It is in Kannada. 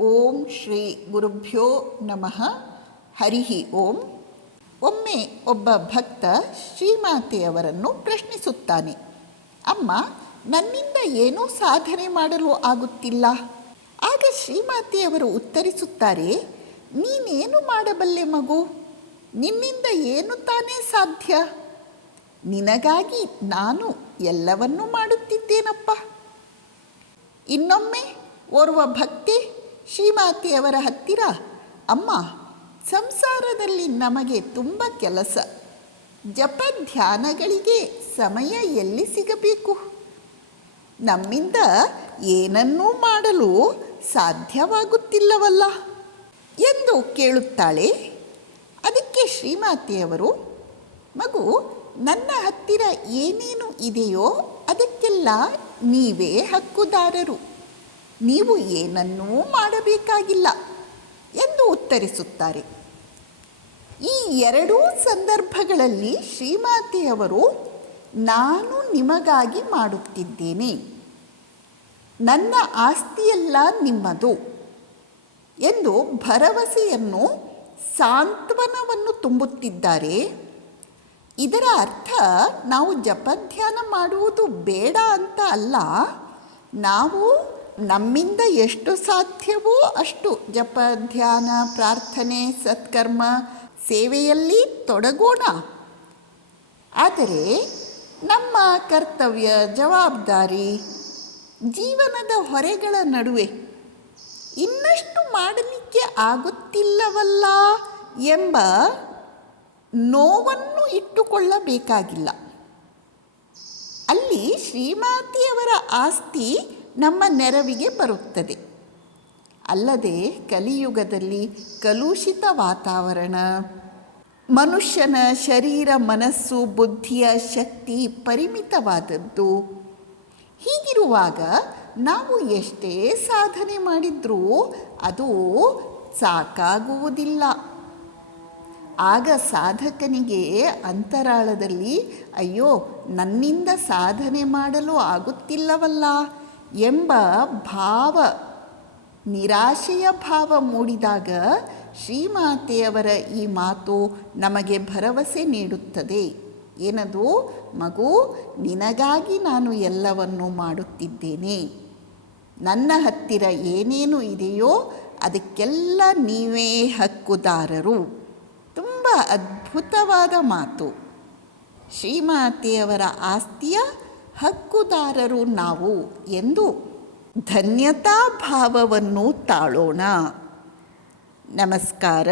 ಓಂ ಶ್ರೀ ಗುರುಭ್ಯೋ ನಮಃ. ಹರಿ ಓಂ. ಒಮ್ಮೆ ಒಬ್ಬ ಭಕ್ತ ಶ್ರೀಮಾತೆಯವರನ್ನು ಪ್ರಶ್ನಿಸುತ್ತಾನೆ, ಅಮ್ಮ, ನನ್ನಿಂದ ಏನೂ ಸಾಧನೆ ಮಾಡಲು ಆಗುತ್ತಿಲ್ಲ. ಆಗ ಶ್ರೀಮಾತೆಯವರು ಉತ್ತರಿಸುತ್ತಾರೆ, ನೀನೇನು ಮಾಡಬಲ್ಲೆ ಮಗು? ನಿನ್ನಿಂದ ಏನು ತಾನೇ ಸಾಧ್ಯ? ನಿನಗಾಗಿ ನಾನು ಎಲ್ಲವನ್ನೂ ಮಾಡುತ್ತಿದ್ದೇನಪ್ಪ. ಇನ್ನೊಮ್ಮೆ ಓರ್ವ ಭಕ್ತಿ ಶ್ರೀಮಾತೆಯವರ ಹತ್ತಿರ, ಅಮ್ಮ, ಸಂಸಾರದಲ್ಲಿ ನಮಗೆ ತುಂಬ ಕೆಲಸ, ಜಪ ಧ್ಯಾನಗಳಿಗೆ ಸಮಯ ಎಲ್ಲಿ ಸಿಗಬೇಕು? ನಮ್ಮಿಂದ ಏನನ್ನೂ ಮಾಡಲು ಸಾಧ್ಯವಾಗುತ್ತಿಲ್ಲವಲ್ಲ ಎಂದು ಕೇಳುತ್ತಾಳೆ. ಅದಕ್ಕೆ ಶ್ರೀಮಾತೆಯವರು, ಮಗು, ನನ್ನ ಹತ್ತಿರ ಏನೇನು ಇದೆಯೋ ಅದಕ್ಕೆಲ್ಲ ನೀವೇ ಹಕ್ಕುದಾರರು, ನೀವು ಏನನ್ನೂ ಮಾಡಬೇಕಾಗಿಲ್ಲ ಎಂದು ಉತ್ತರಿಸುತ್ತಾರೆ. ಈ ಎರಡೂ ಸಂದರ್ಭಗಳಲ್ಲಿ ಶ್ರೀಮಾತೆಯವರು ನಾನು ನಿಮಗಾಗಿ ಮಾಡುತ್ತಿದ್ದೇನೆ, ನನ್ನ ಆಸ್ತಿಯೆಲ್ಲ ನಿಮ್ಮದು ಎಂದು ಭರವಸೆಯನ್ನು, ಸಾಂತ್ವನವನ್ನು ತುಂಬುತ್ತಿದ್ದಾರೆ. ಇದರ ಅರ್ಥ ನಾವು ಜಪಧ್ಯಾನ ಮಾಡುವುದು ಬೇಡ ಅಂತ ಅಲ್ಲ, ನಾವು ನಮ್ಮಿಂದ ಎಷ್ಟು ಸಾಧ್ಯವೋ ಅಷ್ಟು ಜಪ ಧ್ಯಾನ, ಪ್ರಾರ್ಥನೆ, ಸತ್ಕರ್ಮ, ಸೇವೆಯಲ್ಲಿ ತೊಡಗೋಣ. ಆದರೆ ನಮ್ಮ ಕರ್ತವ್ಯ, ಜವಾಬ್ದಾರಿ, ಜೀವನದ ಹೊರೆಗಳ ನಡುವೆ ಇನ್ನಷ್ಟು ಮಾಡಲಿಕ್ಕೆ ಆಗುತ್ತಿಲ್ಲವಲ್ಲ ಎಂಬ ನೋವನ್ನು ಇಟ್ಟುಕೊಳ್ಳಬೇಕಾಗಿಲ್ಲ. ಅಲ್ಲಿ ಶ್ರೀಮಾತೆಯವರ ಆಸ್ತಿ ನಮ್ಮ ನೆರವಿಗೆ ಬರುತ್ತದೆ. ಅಲ್ಲದೆ ಕಲಿಯುಗದಲ್ಲಿ ಕಲುಷಿತ ವಾತಾವರಣ, ಮನುಷ್ಯನ ಶರೀರ, ಮನಸ್ಸು, ಬುದ್ಧಿಯ ಶಕ್ತಿ ಪರಿಮಿತವಾದದ್ದು. ಹೀಗಿರುವಾಗ ನಾವು ಎಷ್ಟೇ ಸಾಧನೆ ಮಾಡಿದರೂ ಅದು ಸಾಕಾಗುವುದಿಲ್ಲ. ಆಗ ಸಾಧಕನಿಗೆ ಅಂತರಾಳದಲ್ಲಿ, ಅಯ್ಯೋ, ನನ್ನಿಂದ ಸಾಧನೆ ಮಾಡಲು ಆಗುತ್ತಿಲ್ಲವಲ್ಲ ಎಂಬ ಭಾವ, ನಿರಾಶೆಯ ಭಾವ ಮೂಡಿದಾಗ ಶ್ರೀಮಾತೆಯವರ ಈ ಮಾತು ನಮಗೆ ಭರವಸೆ ನೀಡುತ್ತದೆ. ಏನದು? ಮಗು, ನಿನಗಾಗಿ ನಾನು ಎಲ್ಲವನ್ನೂ ಮಾಡುತ್ತಿದ್ದೇನೆ. ನನ್ನ ಹತ್ತಿರ ಏನೇನು ಇದೆಯೋ ಅದಕ್ಕೆಲ್ಲ ನೀವೇ ಹಕ್ಕುದಾರರು. ತುಂಬ ಅದ್ಭುತವಾದ ಮಾತು. ಶ್ರೀಮಾತೆಯವರ ಆಸ್ತಿಯ ಹಕ್ಕುದಾರರು ನಾವು ಎಂದು ಧನ್ಯತಾ ಭಾವವನ್ನು ತಾಳೋಣ. ನಮಸ್ಕಾರ.